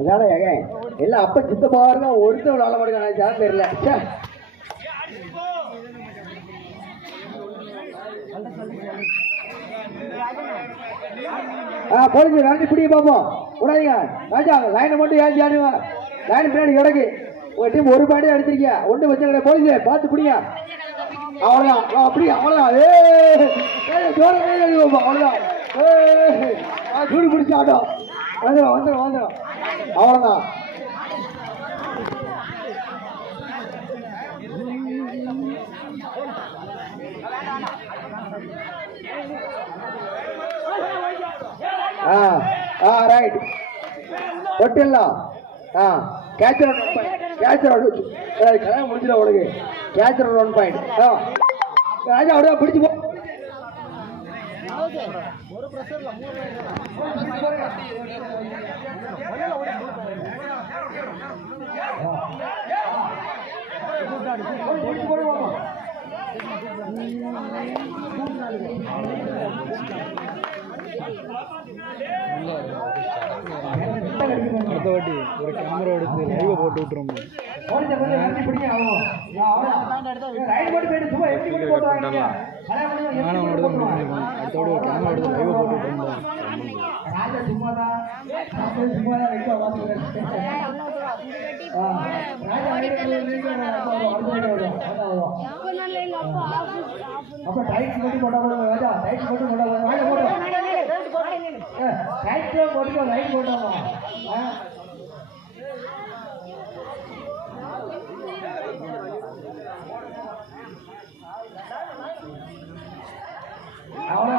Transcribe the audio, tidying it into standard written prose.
அதான ஏங்க எல்லாம் அப்ப சித்த பாருங்க ஒருத்தர் விளாட மாட்டேங்க தெரியல. போலீஸ் ரெண்டு பிடிக்க பார்ப்போம் விடாதீங்க ராஜா. லைனை மட்டும் ஏன் ஆடுங்க. லைன் பின்னாடி கிடக்கு. ஒரு டீம் ஒரு பாயிண்டே அடிச்சிருக்கீங்க. ஒன்று வச்சு கிடையாது. போலீஸ் பார்த்து பிடிங்க. அவ்வளோதான். அப்படியே அவ்வளோதான். அவ்வளோதான். சூடு பிடிச்சி ஆட்டம் வந்துடும் வந்துடும் வந்துடும். அவ்வளோதான். ரைட் ஒட்டிடலாம். கேட்சர் கல்யாணம் முடிஞ்சிட உனக்கு. Catcher 1 point. ராஜா அப்படியே பிடிச்சி போ. அடுத்த வாட்டி ஒரு கேமரா எடுத்து லைவ் போட்டு விட்டுருவோம். அடுத்தோட ஒரு கேமரா எடுத்து லைவ் போட்டு விட்டுருந்தோம். அப்ப டைட் பண்ணி போட்டா ராஜா. டைட் பண்ணி போட்டா வாங்க போடு. டைட் போட்டு ரைட் போட்டாமா. அவ்வளோ